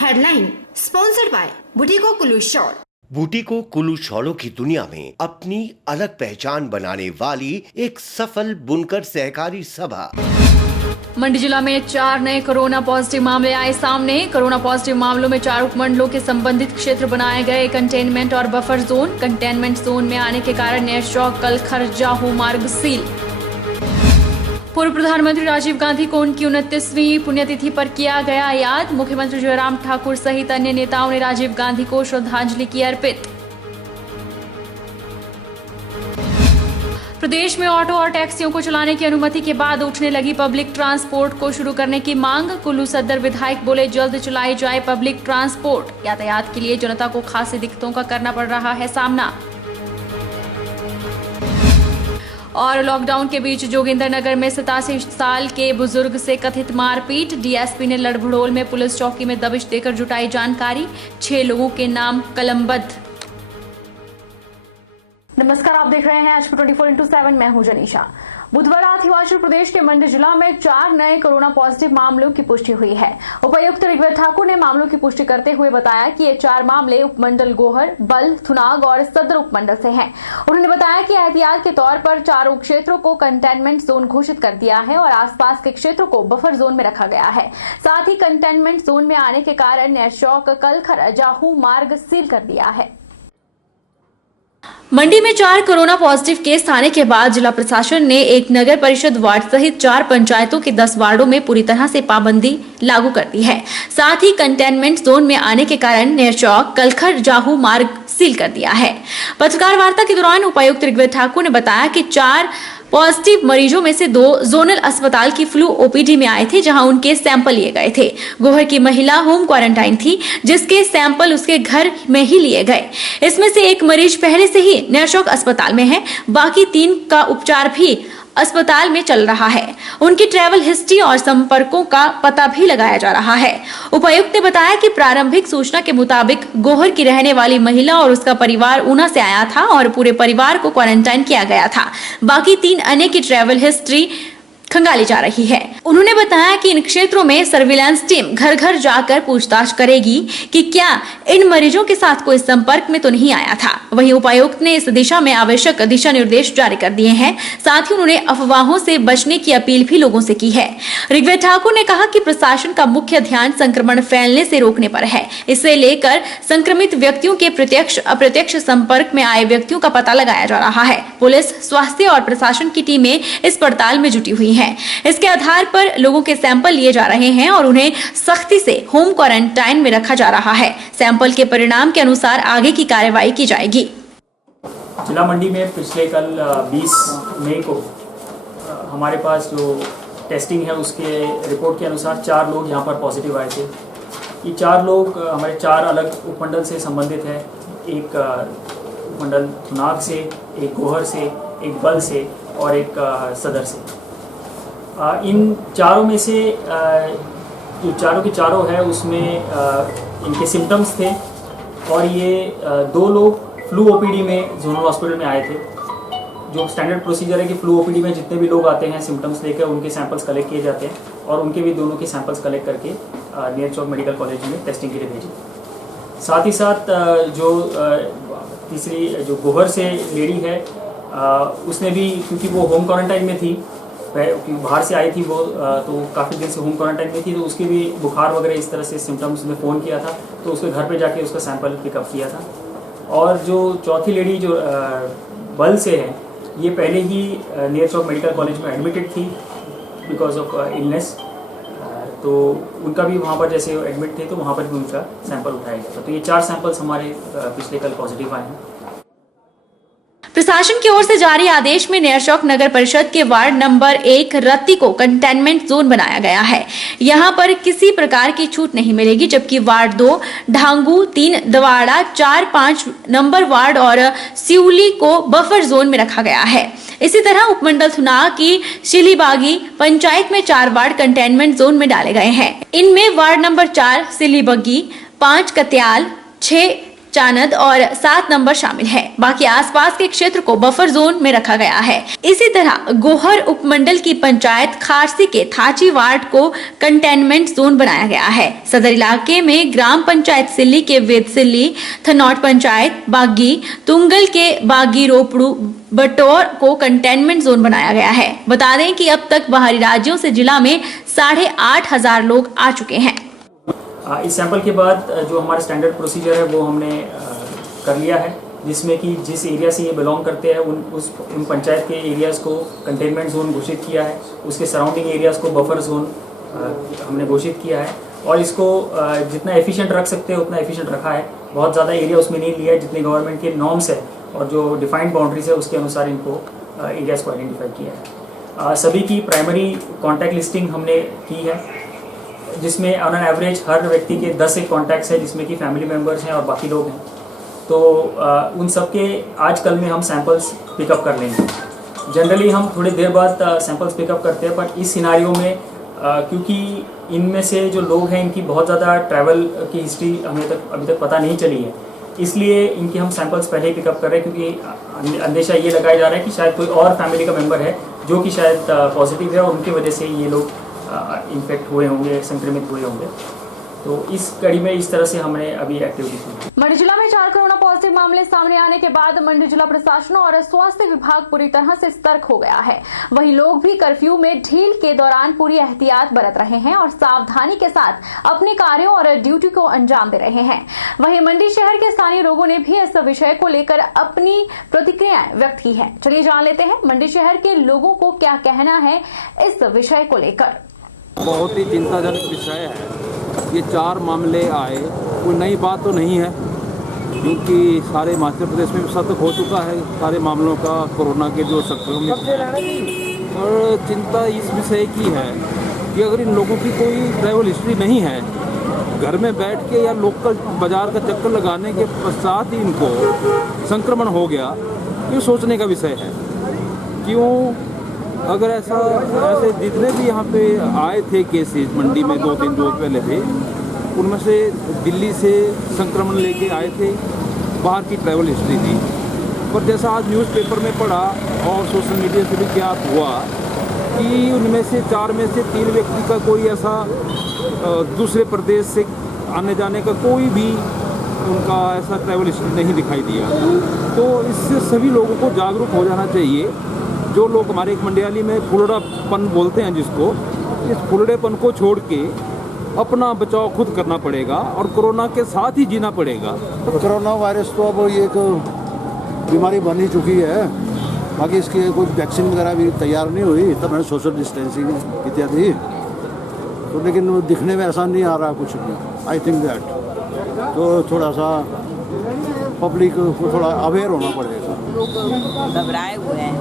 Headline sponsored by Bhuttico Kullu shawl. Bhuttico Kullu शॉलों की दुनिया में अपनी अलग पहचान बनाने वाली एक सफल बुनकर सहकारी सभा। मंडी जिला में 4 नए कोरोना पॉजिटिव मामले आए सामने। कोरोना पॉजिटिव मामलों में 4 उपमंडलों के संबंधित क्षेत्र बनाए गए कंटेनमेंट और बफर जोन। कंटेनमेंट जोन में आने के कारण नेर चौक कलखर जाहू मार्ग सील। पूर्व प्रधानमंत्री राजीव गांधी को उनकी 29वीं पुण्यतिथि पर किया गया याद। मुख्यमंत्री जयराम ठाकुर सहित अन्य नेताओं ने राजीव गांधी को श्रद्धांजलि की अर्पित। प्रदेश में ऑटो और टैक्सियों को चलाने की अनुमति के बाद उठने लगी पब्लिक ट्रांसपोर्ट को शुरू करने की मांग। कुल्लू सदर विधायक बोले जल्द चलाई जाए पब्लिक ट्रांसपोर्ट। यातायात के लिए जनता को खासी दिक्कतों का करना पड़ रहा है सामना। और लॉकडाउन के बीच जोगिंदरनगर में 87 साल के बुजुर्ग से कथित मारपीट। डीएसपी ने लड़भड़ोल में पुलिस चौकी में दबिश देकर जुटाई जानकारी। 6 लोगों के नाम कलमबद्ध। नमस्कार, आप देख रहे हैं आज 24x7। मैं हूं जनीशा। बुधवार रात हिमाचल प्रदेश के मंडी जिला में 4 नए कोरोना पॉजिटिव मामलों की पुष्टि हुई है। उपायुक्त ऋग्वेद ठाकुर ने मामलों की पुष्टि करते हुए बताया कि ये 4 मामले उपमंडल गोहर, बल, थुनाग और सदर उपमंडल से हैं। उन्होंने बताया कि एहतियात के तौर पर चारों क्षेत्रों को कंटेनमेंट जोन घोषित कर दिया है और आसपास के क्षेत्रों को बफर जोन में रखा गया है। साथ ही कंटेनमेंट जोन में आने के कारण नेर चौक कलखर जाहू मार्ग सील कर दिया है। मंडी में 4 कोरोना पॉजिटिव केस आने के बाद जिला प्रशासन ने एक नगर परिषद वार्ड सहित 4 पंचायतों के 10 वार्डों में पूरी तरह से पाबंदी लागू कर दी है। साथ ही कंटेनमेंट जोन में आने के कारण नेर चौक कलखर जाहू मार्ग सील कर दिया है। पत्रकार वार्ता के दौरान उपायुक्त ऋग्वेद ठाकुर ने बताया कि 4 पॉजिटिव मरीजों में से 2 जोनल अस्पताल की फ्लू ओपीडी में आए थे, जहां उनके सैंपल लिए गए थे। गोहर की महिला होम क्वारंटाइन थी, जिसके सैंपल उसके घर में ही लिए गए। इसमें से एक मरीज पहले से ही नेर चौक अस्पताल में है। बाकी 3 का उपचार भी अस्पताल में चल रहा है। उनकी ट्रैवल हिस्ट्री और संपर्कों का पता भी लगाया जा रहा है। उपायुक्त ने बताया कि प्रारंभिक सूचना के मुताबिक गोहर की रहने वाली महिला और उसका परिवार ऊना से आया था और पूरे परिवार को क्वारंटाइन किया गया था। बाकी 3 अन्य की ट्रैवल हिस्ट्री खंगाली जा रही है। उन्होंने बताया कि इन क्षेत्रों में सर्विलांस टीम घर घर जाकर पूछताछ करेगी कि क्या इन मरीजों के साथ कोई संपर्क में तो नहीं आया था। वहीं उपायुक्त ने इस दिशा में आवश्यक दिशा निर्देश जारी कर दिए हैं। साथ ही उन्होंने अफवाहों से बचने की अपील भी लोगों से की है। ऋग्वेद ठाकुर ने कहा कि प्रशासन का मुख्य ध्यान संक्रमण फैलने से रोकने पर है। इसे लेकर संक्रमित व्यक्तियों के प्रत्यक्ष अप्रत्यक्ष संपर्क में आए व्यक्तियों का पता लगाया जा रहा है। पुलिस, स्वास्थ्य और प्रशासन की टीमें इस पड़ताल में जुटी हुई है। इसके आधार पर लोगों के सैंपल लिए जा रहे हैं और उन्हें सख्ती से होम क्वारंटाइन में रखा जा रहा है। सैंपल के परिणाम के अनुसार आगे की कार्रवाई की जाएगी। जिला मंडी में पिछले कल 20 मई को हमारे पास जो टेस्टिंग है उसके रिपोर्ट के अनुसार 4 लोग यहाँ पर पॉजिटिव आए थे। ये 4 लोग हमारे 4 अलग उपमंडल से संबंधित है। एक उपमंडल थुनाग से, एक गोहर से, एक बल से और एक सदर से। इन चारों में से जो चारों के चारों है उसमें इनके सिम्टम्स थे और ये 2 लोग फ्लू ओपीडी में जोनल हॉस्पिटल में आए थे। जो स्टैंडर्ड प्रोसीजर है कि फ्लू ओपीडी में जितने भी लोग आते हैं सिम्टम्स लेकर उनके सैंपल्स कलेक्ट किए जाते हैं और उनके भी दोनों के सैंपल्स कलेक्ट करके नेर चौक मेडिकल कॉलेज में टेस्टिंग के लिए भेजे। साथ ही साथ जो तीसरी जो गोहर से लेडी है उसने भी, क्योंकि वो होम क्वारंटाइन में थी, बाहर से आई थी वो, तो काफ़ी दिन से होम क्वारंटाइन में थी, तो उसके भी बुखार वगैरह इस तरह से सिम्टम्स में फ़ोन किया था, तो उसके घर पे जाके उसका सैंपल पिकअप किया था। और जो चौथी लेडी जो बल से है, ये पहले ही नेर चौक मेडिकल कॉलेज में एडमिटेड थी बिकॉज ऑफ इलनेस, तो उनका भी वहाँ पर जैसे एडमिट थे तो वहाँ पर भी उनका सैंपल उठाया गया था। तो ये 4 सैंपल्स हमारे पिछले कल पॉजिटिव आए हैं। प्रशासन की ओर से जारी आदेश में नेर चौक नगर परिषद के वार्ड नंबर 1 रत्ती को कंटेनमेंट जोन बनाया गया है। यहां पर किसी प्रकार की छूट नहीं मिलेगी, जबकि ward 2 Dhangu, 3 Dawara, 4, 5 number ward और सिउली को बफर जोन में रखा गया है। इसी तरह उपमंडल थुनाग की सिलीबागी पंचायत में 4 वार्ड कंटेनमेंट जोन में डाले गए हैं। इनमें वार्ड नंबर 4 सिलीबगी, 5 कत्याल, 6 चानद और 7 नंबर शामिल है। बाकी आसपास के क्षेत्र को बफर जोन में रखा गया है। इसी तरह गोहर उपमंडल की पंचायत खारसी के थाची वार्ड को कंटेनमेंट जोन बनाया गया है। सदर इलाके में ग्राम पंचायत सिल्ली के वेदसिल्ली, थनौट पंचायत बागी, तुंगल के बागी रोपड़ू बटोर को कंटेनमेंट जोन बनाया गया है। बता दें कि अब तक बाहरी राज्यों से जिला में 8,500 लोग आ चुके हैं। इस सैंपल के बाद जो हमारा स्टैंडर्ड प्रोसीजर है वो हमने कर लिया है, जिसमें कि जिस एरिया से ये बिलोंग करते हैं उन पंचायत के एरियाज़ को कंटेनमेंट जोन घोषित किया है। उसके सराउंडिंग एरियाज़ को बफर जोन हमने घोषित किया है और इसको जितना एफिशिएंट रख सकते हैं उतना एफिशिएंट रखा है। बहुत ज़्यादा एरिया उसमें नहीं लिया है, जितने गवर्नमेंट के नॉर्म्स है और जो डिफाइंड बाउंड्रीज है उसके अनुसार इनको एरियाज़ को आइडेंटिफाई किया है। सभी की प्राइमरी कॉन्टैक्ट लिस्टिंग हमने की है, जिसमें ऑन एन एवरेज हर व्यक्ति के 10 एक कॉन्टैक्ट्स है, जिसमें कि फैमिली मेम्बर्स हैं और बाकी लोग हैं। तो उन सब के आज कल में हम सैंपल्स पिकअप कर लेंगे। जनरली हम थोड़ी देर बाद सैंपल्स पिकअप करते हैं, पर इस सिनारियो में क्योंकि इनमें से जो लोग हैं इनकी बहुत ज़्यादा ट्रैवल की हिस्ट्री हमें अभी तक पता नहीं चली है, इसलिए इनके हम सैंपल्स पहले ही पिकअप कर रहे हैं, क्योंकि अंदेशा ये लगाया जा रहा है कि शायद कोई और फैमिली का मेम्बर है जो कि शायद पॉजिटिव है और उनकी वजह से ये लोग इन्फेक्ट हुए होंगे, संक्रमित हुए होंगे। तो इस कड़ी में इस तरह से हमने अभी एक्टिविटी की। मंडी जिला में 4 कोरोना पॉजिटिव मामले सामने आने के बाद मंडी जिला प्रशासन और स्वास्थ्य विभाग पूरी तरह से सतर्क हो गया है। वहीं लोग भी कर्फ्यू में ढील के दौरान पूरी एहतियात बरत रहे हैं और सावधानी के साथ अपने कार्यों और ड्यूटी को अंजाम दे रहे हैं। वहीं मंडी शहर के स्थानीय लोगों ने भी इस विषय को लेकर अपनी प्रतिक्रियाएं व्यक्त की है। चलिए जान लेते हैं मंडी शहर के लोगों को क्या कहना है इस विषय को लेकर। बहुत ही चिंताजनक विषय है। ये 4 मामले आए, कोई नई बात तो नहीं है, क्योंकि सारे हिमाचल प्रदेश में सतर्क हो चुका है सारे मामलों का कोरोना के जो संक्रमित हैं। और चिंता इस विषय की है कि अगर इन लोगों की कोई ट्रैवल हिस्ट्री नहीं है, घर में बैठ के या लोकल बाजार का चक्कर लगाने के पश्चात ही इनको संक्रमण हो गया, ये सोचने का विषय है। क्यों अगर ऐसे जितने भी यहाँ पे आए थे केसेस मंडी में 2-3 रोज पहले थे, उनमें से दिल्ली से संक्रमण लेके आए थे, बाहर की ट्रैवल हिस्ट्री थी। पर जैसा आज न्यूज़पेपर में पढ़ा और सोशल मीडिया से भी ज्ञात हुआ कि उनमें से 4 में से 3 व्यक्ति का कोई ऐसा दूसरे प्रदेश से आने जाने का कोई भी उनका ऐसा ट्रैवल हिस्ट्री नहीं दिखाई दिया। तो इससे सभी लोगों को जागरूक हो जाना चाहिए। जो लोग हमारे एक मंडियाली में फुलड़ापन बोलते हैं जिसको, इस फुलड़ेपन को छोड़ के अपना बचाव खुद करना पड़ेगा और कोरोना के साथ ही जीना पड़ेगा। कोरोना वायरस तो अब ये एक बीमारी बन ही चुकी है, बाकी इसकी कोई वैक्सीन वगैरह भी तैयार नहीं हुई, तब मैंने सोशल डिस्टेंसिंग इत्यादि, तो लेकिन दिखने में ऐसा नहीं आ रहा कुछ भी। आई थिंक दैट तो थोड़ा सा पब्लिक को थोड़ा अवेयर होना पड़ेगा। घबराए हुए हैं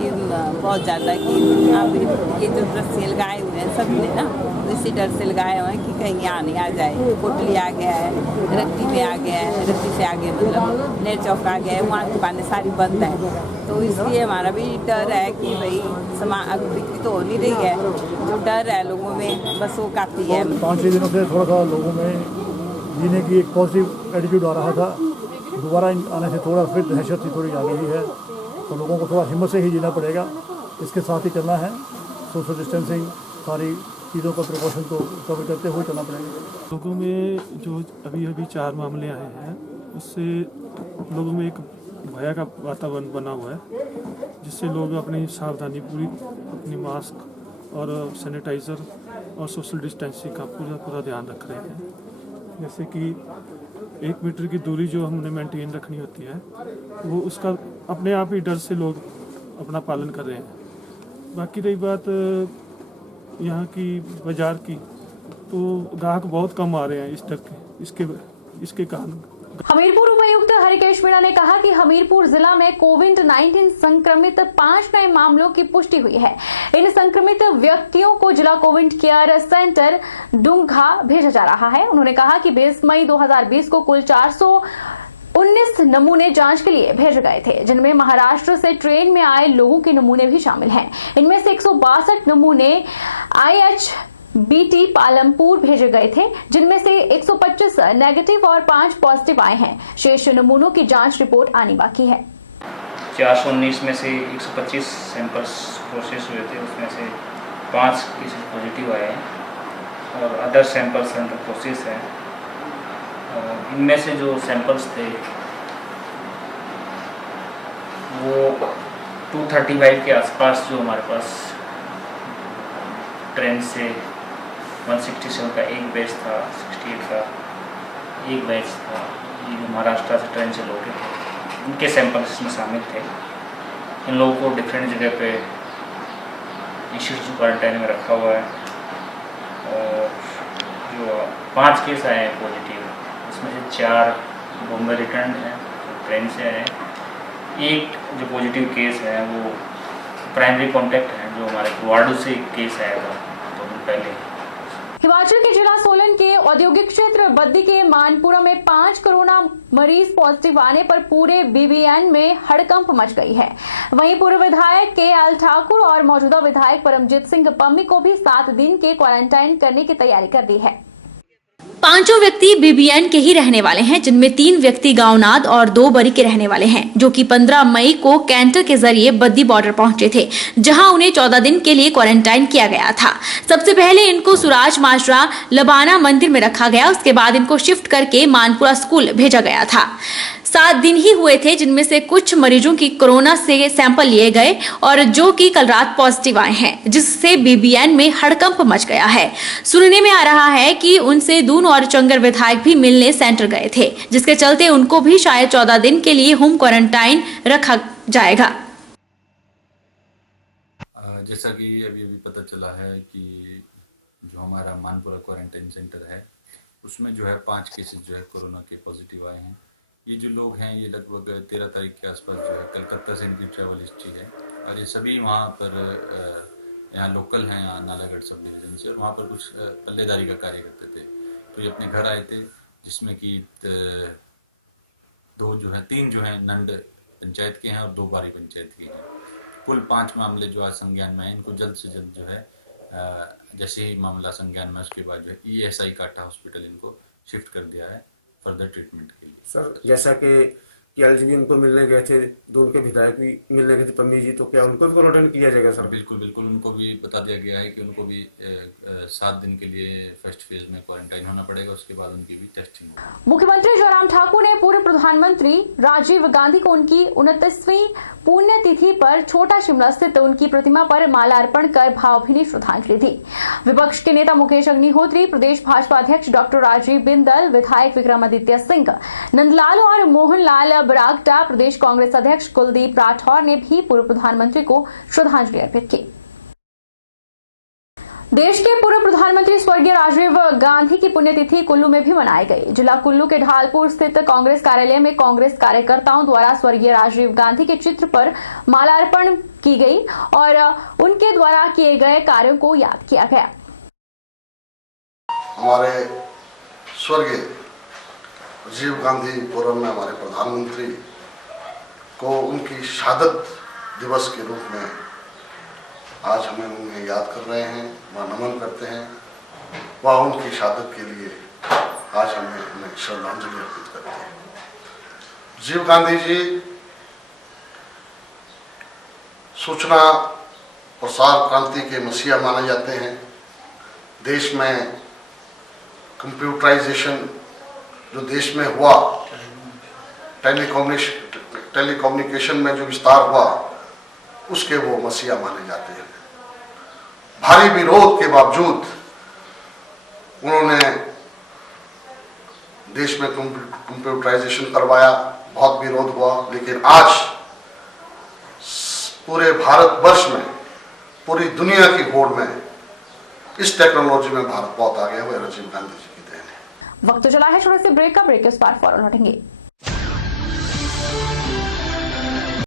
कि बहुत ज़्यादा कि अब ये जो रस्सी लगाए हुए हैं सब ने ना, इसी डर से लगाए हुए हैं कि कहीं यहाँ नहीं आ जाए। कोटली आ गया है, रत्ती में आ गया है, रत्ती से आगे मतलब नेर चौक आ गया है, वहाँ की दुकानें सारी बंद हैं। तो इसलिए हमारा भी डर है कि भाई सामान बिक्री तो हो नहीं रही है, जो डर है लोगों में बस वो काफ़ी है। 5-6 दिनों से थोड़ा सा लोगों में जीने की एक पॉजिटिव एटीट्यूड आ रहा था, दोबारा आने से थोड़ा फिर दहशत सी थोड़ी आ गई है। तो लोगों को थोड़ा हिम्मत से ही जीना पड़ेगा, इसके साथ ही चलना है। सोशल डिस्टेंसिंग सारी चीज़ों का प्रिकॉशन को कवर करते हुए चलना पड़ेगा। लोगों में जो अभी 4 मामले आए हैं, उससे लोगों में एक भय का वातावरण बना हुआ है, जिससे लोग अपनी सावधानी पूरी, अपनी मास्क और सैनिटाइज़र और सोशल डिस्टेंसिंग का पूरा ध्यान रख रहे हैं। जैसे कि 1 मीटर की दूरी जो हमने मेंटेन रखनी होती है, वो उसका अपने आप ही डर से लोग अपना पालन कर रहे हैं। बाकी रही बात यहाँ की बाज़ार की, तो ग्राहक बहुत कम आ रहे हैं इस डर के इसके कारण। हमीरपुर उपायुक्त हरिकेश मीणा ने कहा कि हमीरपुर जिला में कोविड-19 संक्रमित 5 नए मामलों की पुष्टि हुई है। इन संक्रमित व्यक्तियों को जिला कोविड केयर सेंटर डुंगा भेजा जा रहा है। उन्होंने कहा कि 20 मई 2020 को कुल 419 नमूने जांच के लिए भेजे गए थे, जिनमें महाराष्ट्र से ट्रेन में आए लोगों के नमूने भी शामिल हैं। इनमें से 162 नमूने IHBT पालमपुर भेजे गए थे, जिनमें से 125 नेगेटिव और 5 पॉजिटिव आए हैं। शेष नमूनों की जांच रिपोर्ट आनी बाकी है। 419 में से 125 सैंपल्स प्रोसेस हुए थे, उसमें से 5 केसेस पॉजिटिव आए हैं और अदर सैंपल्स अंडर प्रोसेस हैं। और इनमें से जो सैंपल्स थे वो 235 के आसपास जो हमारे पास ट्रेन से 167 का एक बैच था, 68 का एक बैच था, ये जो महाराष्ट्र से ट्रेन से लौटे थे उनके सैंपल्स इसमें शामिल थे। इन लोगों को डिफरेंट जगह पे इंस्टीट्यूशन क्वारंटाइन में रखा हुआ है और जो 5 केस आए हैं पॉजिटिव, उसमें से 4 बॉम्बे रिटर्न हैं, ट्रेन से आए हैं। एक जो पॉजिटिव केस है वो प्राइमरी कॉन्टैक्ट है, जो हमारे वार्डो से एक केस आया था 2 दिन पहले। हिमाचल के जिला सोलन के औद्योगिक क्षेत्र बद्दी के मानपुरा में 5 कोरोना मरीज पॉजिटिव आने पर पूरे बीबीएन में हड़कंप मच गई है। वहीं पूर्व विधायक KL ठाकुर और मौजूदा विधायक परमजीत सिंह पम्मी को भी 7 दिन के क्वारंटाइन करने की तैयारी कर दी है। 5 व्यक्ति बीबीएन के ही रहने वाले हैं, जिनमें 3 व्यक्ति गांवनाद और 2 बरी के रहने वाले हैं, जो कि 15 मई को कैंटर के जरिए बद्दी बॉर्डर पहुंचे थे, जहां उन्हें 14 दिन के लिए क्वारंटाइन किया गया था। सबसे पहले इनको सुराज माजरा लबाना मंदिर में रखा गया, उसके बाद इनको शिफ्ट करके मानपुरा स्कूल भेजा गया था। 7 दिन ही हुए थे, जिनमें से कुछ मरीजों की कोरोना से सैंपल लिए गए और जो कि कल रात पॉजिटिव आए हैं, जिससे बीबीएन में हड़कंप मच गया है। सुनने में आ रहा है कि उनसे दून और चंगर विधायक भी मिलने सेंटर गए थे, जिसके चलते उनको भी शायद 14 दिन के लिए होम क्वारंटाइन रखा जाएगा। जैसा कि अभी पता चला है कि जो हमारा मानपुरा क्वारंटाइन सेंटर है उसमें जो है 5 केसेस जो है कोरोना के पॉजिटिव आए हैं। ये जो लोग हैं ये लगभग 13 तारीख के आसपास जो है कलकत्ता से इनकी ट्रैवल हिस्ट्री है और ये सभी वहाँ पर यहाँ लोकल हैं, यहाँ नालागढ़ सब डिवीज़न से, और वहाँ पर कुछ पल्लेदारी का कार्य करते थे। तो ये अपने घर आए थे, जिसमें कि 3 जो हैं नंद पंचायत के हैं और 2 बारी पंचायत के हैं। कुल 5 मामले जो आज संज्ञान में हैं, इनको जल्द से जल्द जो है जैसे ही मामला संज्ञान में उसके बाद जो है ESI काटा हॉस्पिटल इनको शिफ्ट कर दिया है फर्दर ट्रीटमेंट के लिए। सर, जैसा कि KLजी उनको मिलने गए थे, दो उनके विधायक भी मिलने गए थे पम्मी जी, तो क्या उनको भी क्वारंटाइन किया जाएगा सर? बिल्कुल बिल्कुल, उनको भी बता दिया गया है कि उनको भी 7 दिन के लिए फर्स्ट फेज में क्वारंटाइन होना पड़ेगा, उसके बाद उनकी भी टेस्टिंग होगी। मुख्यमंत्री जयराम ठाकुर ने पूर्व प्रधानमंत्री राजीव गांधी को उनकी 29वीं पुण्यतिथि पर छोटा शिमला स्थित उनकी प्रतिमा पर मालार्पण कर भावभीनी श्रद्धांजलि दी। विपक्ष के नेता मुकेश अग्निहोत्री, प्रदेश भाजपा अध्यक्ष डॉक्टर राजीव बिंदल, विधायक विक्रमादित्य सिंह, नंदलाल और मोहनलाल बरागटा, प्रदेश कांग्रेस अध्यक्ष कुलदीप राठौर ने भी पूर्व प्रधानमंत्री को श्रद्धांजलि अर्पित की। देश के पूर्व प्रधानमंत्री स्वर्गीय राजीव गांधी की पुण्यतिथि कुल्लू में भी मनाई गई। जिला कुल्लू के ढालपुर स्थित कांग्रेस कार्यालय में कांग्रेस कार्यकर्ताओं द्वारा स्वर्गीय राजीव गांधी के चित्र पर मालार्पण की गई और उनके द्वारा किए गए कार्यों को याद किया गया। हमारे स्वर्गीय राजीव गांधी पूर्व में हमारे प्रधानमंत्री को उनकी शहादत दिवस के रूप में आज हमें उन्हें याद कर रहे हैं, वह नमन करते हैं, वह उनकी शहादत के लिए आज हमें उन्हें श्रद्धांजलि अर्पित करते हैं। राजीव गांधी जी सूचना प्रसार क्रांति के मसीहा माने जाते हैं। देश में कंप्यूटराइजेशन जो देश में हुआ, टेलीकम्युनिकेशन में जो विस्तार हुआ, उसके वो मसीहा माने जाते हैं। भारी विरोध के बावजूद उन्होंने देश में कंप्यूटराइजेशन करवाया, बहुत विरोध हुआ, लेकिन आज पूरे भारतवर्ष में, पूरी दुनिया की होड़ में इस टेक्नोलॉजी में भारत बहुत आगे हुए राजीव गांधी जी की देन है। वक्त चला है छोटे से ब्रेक का, ब्रेक के उस पार फौरन लौटेंगे।